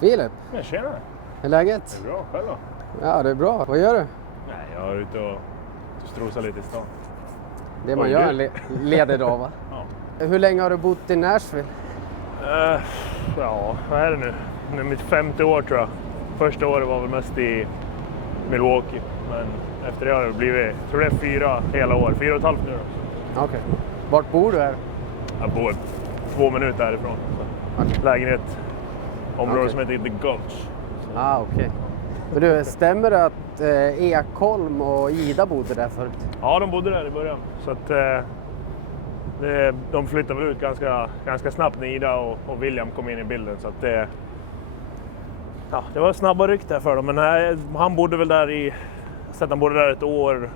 Filip, Men tjena, hur är läget? det är bra själv då? Ja, det är bra. Vad gör du? Nej, jag är ute och strosar lite i stan. Det man gör en ledig dag, va? Ja. Hur länge har du bott i Nashville? Ja, vad är det nu? Nu är mitt 5:e år tror jag. Första året var väl mest i Milwaukee. Men efter det har det blivit, jag tror det är 4 hela år. 4,5 nu då. Okej. Vart bor du här? Jag bor 2 minuter härifrån. Lägenhet. Område Okej. som heter The Gulch. Okej. Men du, stämmer det att Ekholm och Ida bodde där förut? Ja, de bodde där i början. Så att de flyttade väl ut ganska snabbt när Ida och William kom in i bilden. Så att det var snabba ryck där för dem. Men han bodde väl där han bodde där ett år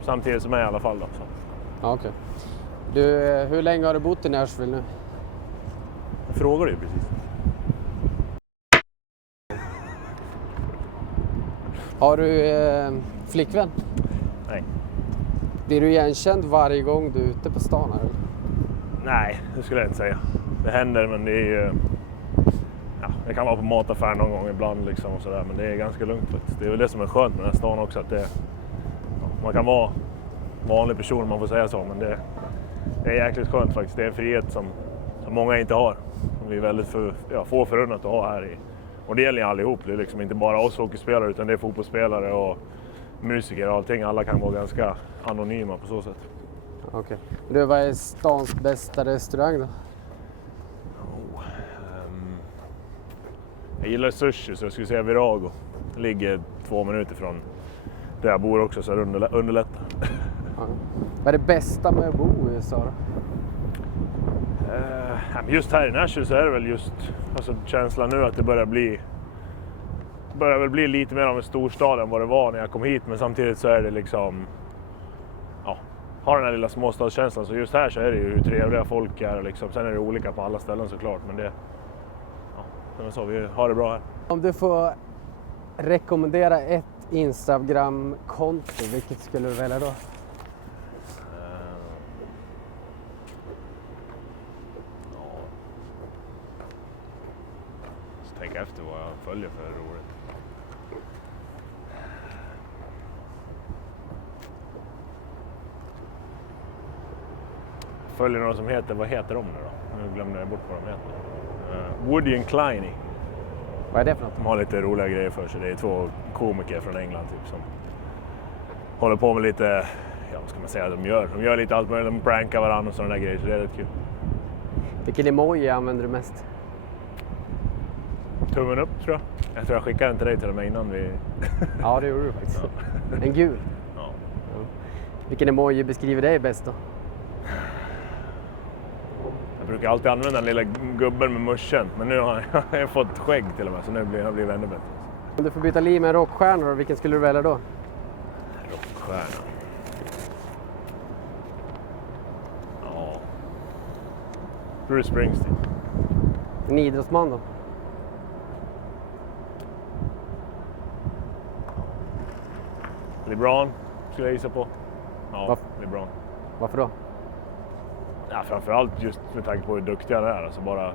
samtidigt som mig i alla fall. Då, så. Ja, okej. Du, hur länge har du bott i Nashville nu? Frågar du precis. Har du flickvän? Nej. Blir du igenkänd varje gång du är ute på stan här? Eller? Nej, det skulle jag inte säga. Det händer, men det är ju... Ja, det kan vara på mataffär någon gång ibland liksom och sådär, men det är ganska lugnt faktiskt. Det är väl det som är skönt med den här stan också, att man kan vara vanlig person om man får säga så, men det är jäkligt skönt faktiskt. Det är en frihet som många inte har. Som vi är väldigt få förunnat att ha här i. Och det gäller allihop, det är liksom inte bara oss hockeyspelare utan det är fotbollsspelare och musiker och allting. Alla kan vara ganska anonyma på så sätt. Okej. Du, vad är stans bästa restaurang då? Jag gillar sushi så jag skulle säga Virago. Det ligger 2 minuter från där jag bor också så det underlättar. Ja. Vad är det bästa med att bo i USA då? Just här i Nashville så är det väl just känslan nu att det börjar väl bli lite mer av en storstad än vad det var när jag kom hit. Men samtidigt så är det liksom, har den här lilla småstadskänslan. Så just här så är det ju trevliga folk här liksom. Sen är det olika på alla ställen såklart, men det, som jag sa, vi har det bra här. Om du får rekommendera ett Instagram-konto, vilket skulle du välja då? Tänk efter vad jag följer för roligt. Jag följer några som heter, vad heter de nu då? Nu glömde jag bort vad de heter. Woody and Kleiny. Vad är det för något? De har lite roliga grejer för sig. Det är 2 komiker från England typ som håller på med lite, vad ska man säga de gör? De gör lite allt möjligt, de prankar varandra och sådana där grejer, så det är rätt kul. Vilken emoji använder du mest? Tummen upp tror jag. Jag tror jag skickade den till dig till och med innan vi... Ja, det gjorde du faktiskt. En gul. Ja. Vilken emoji beskriver dig bäst då? Jag brukar alltid använda den lilla gubben med muschen, men nu har jag fått skägg till och med, så nu har jag blivit ännu bättre. Om du får byta liv med en rockstjärna då, vilken skulle du välja då? Rockstjärna. Ja. Bruce Springsteen. En idrottsman då? LeBron skulle jag gissa på. Ja, LeBron. Varför då? Ja, framförallt just med tanke på hur duktig han är. Alltså bara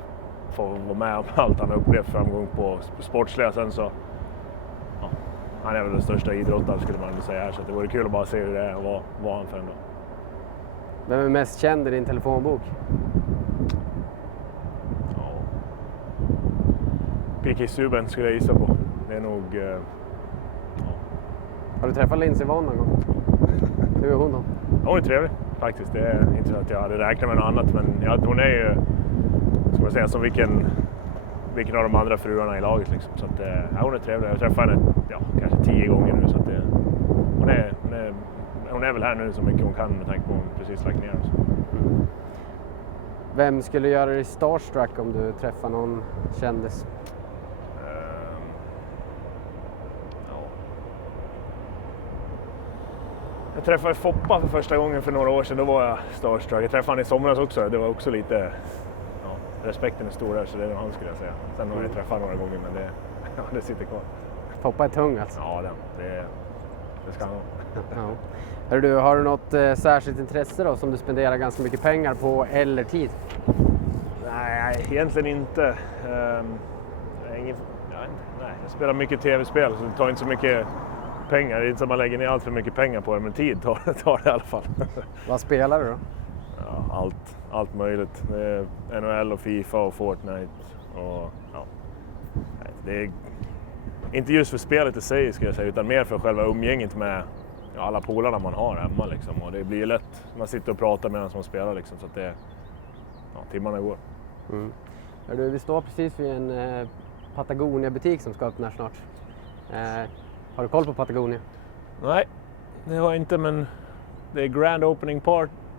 få vara med om allt han har upplevt framgång på sportsliga. Sen så, han är väl den största idrottaren skulle man säga här. Så det vore kul att bara se hur det är och vad han för ändå. Vem är mest känd i din telefonbok? Ja. P.K. Subban skulle jag gissa på. Det är nog... Har du träffat Lindsey Vonn någon gång? Hur är hon då? Hon är trevlig faktiskt. Det är inte så att jag hade räknat med något annat. Men hon är ju, ska man säga, som vilken av de andra fruarna i laget. Liksom. Så att, hon är trevlig. Jag träffade henne kanske 10 gånger nu. Så att hon är väl här nu så mycket hon kan med tanke på att hon precis lagt ner. Så. Vem skulle göra dig starstruck om du träffar någon kändis? Jag träffade Foppa för första gången för några år sedan, då var jag starstruck. Jag träffade han i somras också, det var också lite... respekten är stor där, så det är han skulle jag säga. Sen har jag träffat några gånger, men det sitter kvar. Foppa är tung alltså? Ja, det ska han ha. Ja. Hör du, har du något särskilt intresse då som du spenderar ganska mycket pengar på eller tid? Nej, egentligen inte. Jag spelar mycket tv-spel så det tar inte så mycket pengar. Det är inte så att man lägger ner allt för mycket pengar på det, men tid tar det i alla fall. Vad spelar du då? Ja, allt möjligt. Det är NHL och FIFA och Fortnite. Och, ja. Det är inte just för spelet i sig ska jag säga, utan mer för själva umgänget med alla polarna man har hemma. Liksom. Och det blir ju lätt, man sitter och pratar medan man spelar liksom, så att det, timmarna går. Mm. Vi står precis vid en Patagonia-butik som ska öppna snart. Har du koll på Patagonia? Nej, det har jag inte, men det är grand opening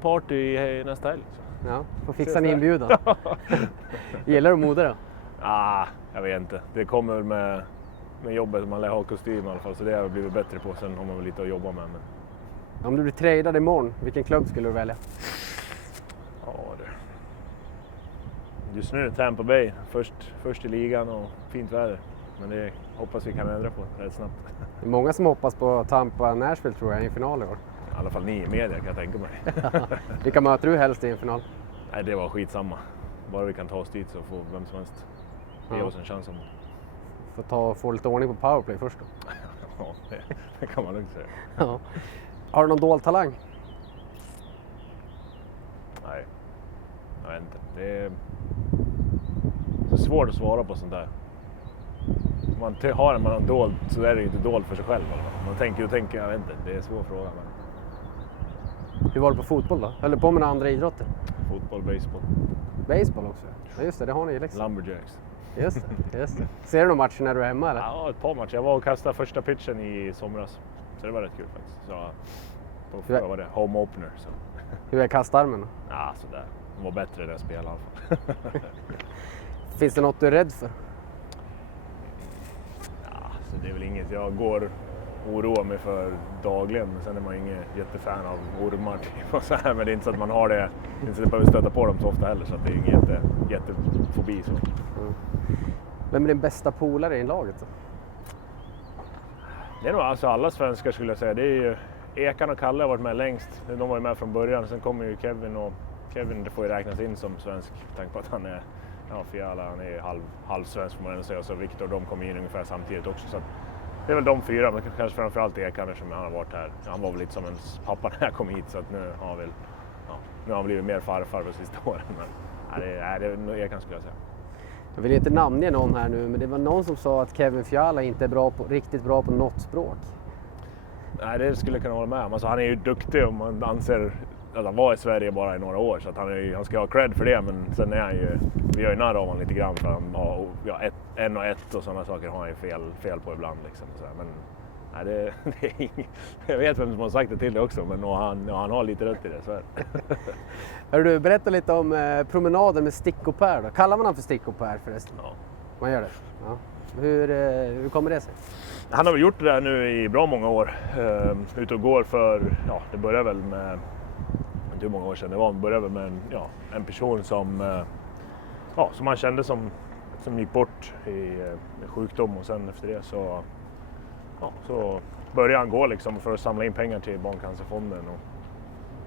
party nästa helg. Så. Ja, får fixa en inbjudan. Gillar du mode då? Jag vet inte. Det kommer väl med jobbet, man lär ha kostym i alla fall, så det har jag blivit bättre på. Sen har man väl lite att jobba med. Men... Om du blir tradad imorgon, vilken klubb skulle du välja? Just nu Tampa Bay, först i ligan och fint väder. Men det hoppas vi kan ändra på rätt snabbt. Det är många som hoppas på Tampa Nashville tror jag i en final i år. I alla fall ni i media kan jag tänka mig. Vilka möter du helst i en final? Nej, det var skitsamma. Bara vi kan ta oss dit så får vem som helst ge oss en chans. Får få lite ordning på powerplay först då. Ja, det kan man lugnt säga. Ja. Har du någon dold talang? Nej, jag vet inte. Det är så svårt att svara på sånt där. Om man har en dold så är det ju inte dold för sig själv. Man tänker, jag vet inte. Det är en svår fråga. Men... Hur var det på fotboll då? Eller på med några andra idrotter? Fotboll, baseball. Baseball också? Ja just det har ni i Leksand. Lumberjacks. Just det. Ser du någon match när du är hemma eller? Ja, ett par matcher. Jag var och kastade första pitchen i somras. Så det var rätt kul faktiskt. Så då var det home opener. Så. Hur är kastarmen då? Ja, sådär. De var bättre än jag spelade i alla fall. Finns det något du är rädd för? Ja, så det är väl inget jag går och oroar mig för dagligen. Men sen är man ju ingen jättefan av ormar och så här. Men det är inte så att man har det. Det är inte så att man behöver stöta på dem så ofta heller. Så att det är ingen jättefobi så. Mm. Vem är din bästa polare i laget då? Det är nog alltså alla svenskar skulle jag säga. Det är ju Ekan och Kalle har varit med längst. De var ju med från början. Sen kommer ju Kevin och Kevin det får ju räknas in som svensk. Tanke på att han är Fiala, han är halvsvensk får man ändå säga. Och så Viktor, de kom in ungefär samtidigt också. Så att det är väl de fyra, men kanske framförallt Ekan som han har varit här. Han var väl lite som ens pappa när jag kom hit. Så att nu har han blivit mer farfar de sista åren. Men det är nog Ekan skulle jag säga. Jag vill inte namnge någon här nu, men det var någon som sa att Kevin Fiala inte är riktigt bra på något språk. Nej, det skulle jag kunna hålla med om. Alltså, han är ju duktig och man anser att han var i Sverige bara i några år. Så att han ska ha cred för det, men sen är han ju... Vi gör ju narr av honom lite grann för han har 1 och sådana saker har han ju fel på ibland. Liksom, så här. Men nej, det är inget... Jag vet vem som har sagt det till det också, men han har lite rätt i det. Så är det. Hör du, berätta lite om promenaden med Stickopär då. Kallar man han för Stickopär förresten? Ja. Man gör det? Ja. Hur kommer det sig? Han har väl gjort det där nu i bra många år. Ute och går för, det började väl med, inte hur många år sedan det var, men började väl med en person som man kände som gick bort i sjukdom och sen efter det så började han gå liksom för att samla in pengar till Barncancerfonden.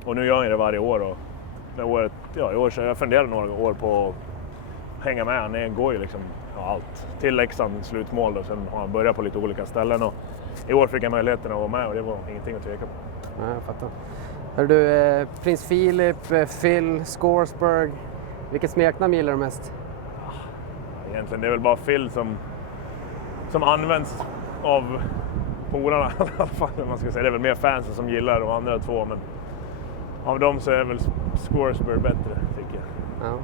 Och nu gör han det varje år och det året, i år så jag funderade några år på att hänga med. Han går ju liksom allt till Leksand slutmål och sen har han börjat på lite olika ställen och i år fick jag möjligheten att vara med och det var ingenting att tveka på. Ja, jag fattar. Hör du, Prins Philip, Phil, Scoresburg, vilket smeknamn gillar du mest? Egentligen det är väl bara Phil som används av polarna i alla fall. Man ska säga. Det är väl mer fansen som gillar de andra två, men av dem så är väl Scoresburg bättre tycker jag. Ja,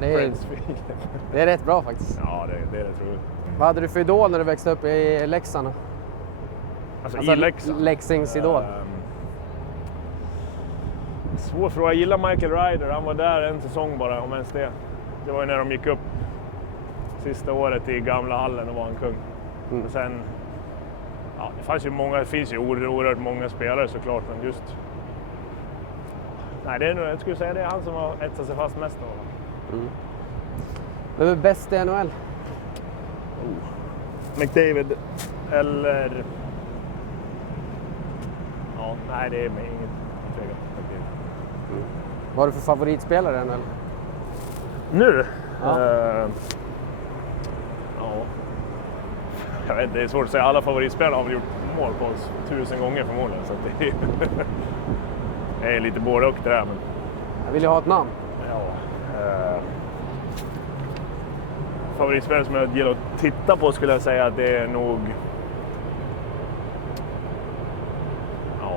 det är rätt bra faktiskt. Ja, det är rätt roligt. Vad hade du för idol när du växte upp i Leksand? Alltså i Leksand? Leksings idol. Svår fråga. Jag gillar Michael Ryder. Han var där en säsong bara, om ens det. Det var ju när de gick upp sista året i gamla hallen och var en kung. Mm. Och sen, det finns ju oerhört många spelare såklart, men just... Nej, jag skulle säga det är han som har etsat sig fast mest av. Vem är bäst i NHL? McDavid eller... Ja, nej, det är inget tvekan. Vad har du för favoritspelare i NHL? Nu? Jag vet, det är svårt att säga. Alla favoritspelare har väl gjort mål på oss 1000 gånger förmodligen. Så att det är lite både och det där. Men... Jag vill ju ha ett namn. Ja. Favoritspelare som jag gillar att titta på skulle jag säga att det är nog... Ja,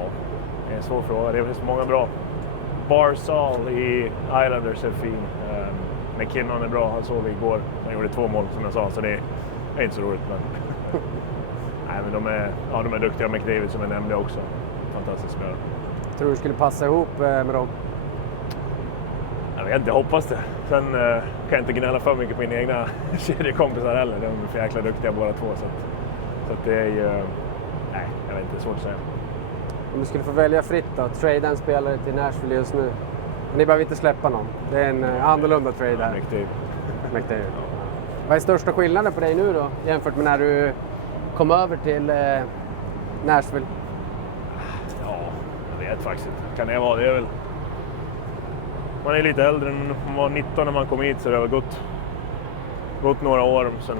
det är en svår fråga. Det finns många bra. Barzal i Islanders är fin. McKinnon är bra, han såg vi igår. Han gjorde 2 mål som jag sa, så det är inte så roligt. Men... Nej, men de är duktiga. McDavid som jag nämnde också. Fantastisk spelare. Tror du skulle passa ihop med dem? Jag vet inte, jag hoppas det. Sen kan jag inte gnälla för mycket på mina egna kedjekompisar heller. De är för jäkla duktiga båda två. Så att det är ju... Nej, jag vet inte, det är svårt att säga. Om du skulle få välja fritt då, trade en spelare till Nashville just nu. Men ni behöver inte släppa någon. Det är en annorlunda trade här. McDavid. Vad är största skillnaden på dig nu då, jämfört med när du kom över till Nashville? Ja, jag vet faktiskt inte. Kan det vara? Det är väl... Man är lite äldre än man var 19 när man kom hit, så det har gått några år. Sen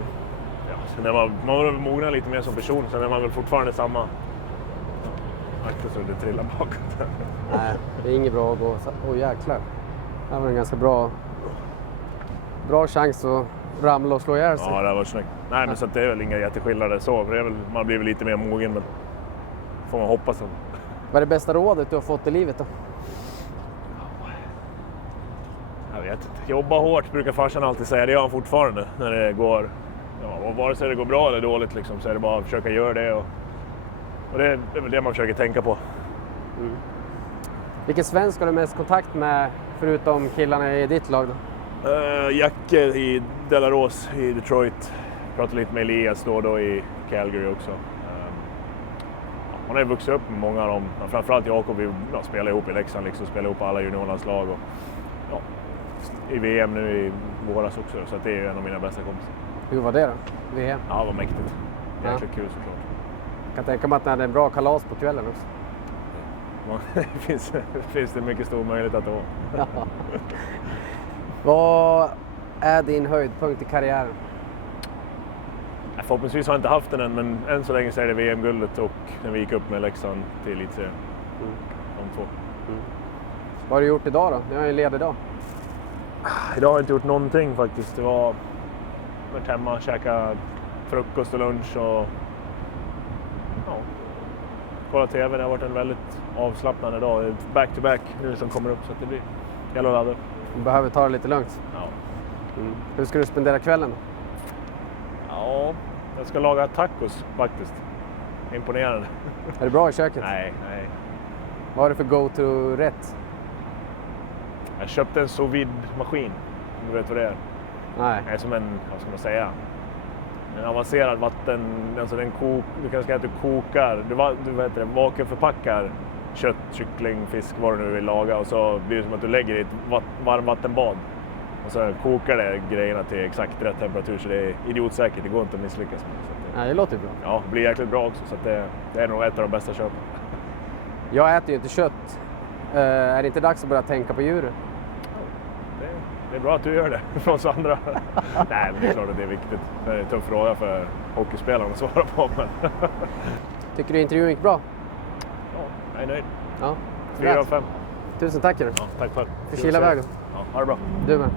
är man var mognat lite mer som person, sen är man väl fortfarande samma. Akta så det trillar bakåt. Nej, det är inget bra att gå. Åh jäklar. Det var en ganska bra chans att ramla och slå ihjäl sig. Ja, det var snyggt. Nej, men så att det är väl inga jätteskillnader så. För det är väl, man blir väl lite mer mogen, men får man hoppas. Vad är det bästa rådet du har fått i livet då? Jag vet inte. Jobba hårt brukar farsan alltid säga. Det gör han fortfarande när det går. Ja, och vare sig det går bra eller dåligt liksom, så är det bara att försöka göra det. Och det är väl det man försöker tänka på. Mm. Vilken svensk har du mest kontakt med förutom killarna i ditt lag då? Jacke i Delaros i Detroit. Pratade lite med Elias då i Calgary också. Man har ju vuxit upp med många av dem. Framförallt Jakob, vi spelar ihop i Leksand, liksom, spelar ihop alla juniorlandslag. Och, ja, i VM nu i våras också, så att det är en av mina bästa kompisar. Hur var det då? VM? Ja, det var mäktigt. Jäkligt kul såklart. Jag kan tänka mig att ni hade en bra kalas på kvällen också. finns det mycket stor möjlighet att ja. Vad är din höjdpunkt i karriären? Förhoppningsvis har jag inte haft den än, men än så länge så är det VM-guldet och när vi gick upp med Leksand till elitserien. De 2. Vad har du gjort idag då? Du har ju en ledig dag. Idag har jag inte gjort någonting faktiskt. Det var varit hemma, käka frukost och lunch och kolla TV. Det har varit en väldigt avslappnande dag. Back-to-back nu som kommer upp, så att det blir jävla laddad. Du behöver ta det lite lugnt. Ja. Hur ska du spendera kvällen? Ja, jag ska laga tacos faktiskt. Imponerande. Är det bra i köket? Nej. Vad har du för go-to-rätt? Jag köpte en sous vide-maskin. Du vet vad det är? Nej. Det är som en, vad ska man säga? En avancerad vatten, alltså du kan säga att du kokar, du vakuumförpackar kött, kyckling, fisk, vad du nu vill laga, och så blir det som att du lägger i ett varmvattenbad och så kokar det grejerna till exakt rätt temperatur, så det är idiotsäkert, det går inte att misslyckas med. Nej, det låter bra. Ja, det blir jäkligt bra också, så att det är nog ett av de bästa köpen. Jag äter ju inte kött. Är det inte dags att börja tänka på djuren? Det är bra att du gör det för oss andra. Nej, men det är klart att det är viktigt. Det är en tuff fråga för hockeyspelarna att svara på. Men... Tycker du intervjun gick bra? Ja, jag är nöjd. Ja. 4 av 5. Tusen tack. Ja, tack själv. För kila vägen. Ja, ha det bra. Du med.